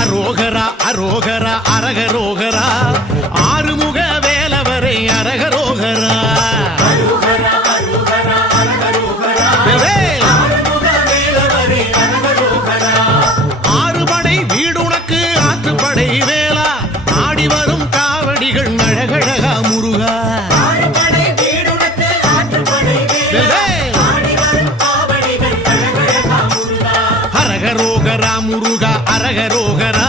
அரோகரா அரோகரா அரகரோகரா ஆறுமுக வேலவரை அரகரோகரா ஆறுபடை வீடுனக்கு ஆற்றுப்படை வேளா ஆடி வரும் காவடிகள் அழகழகா முருகா அரகரோகரா முருகா அரகரோகரா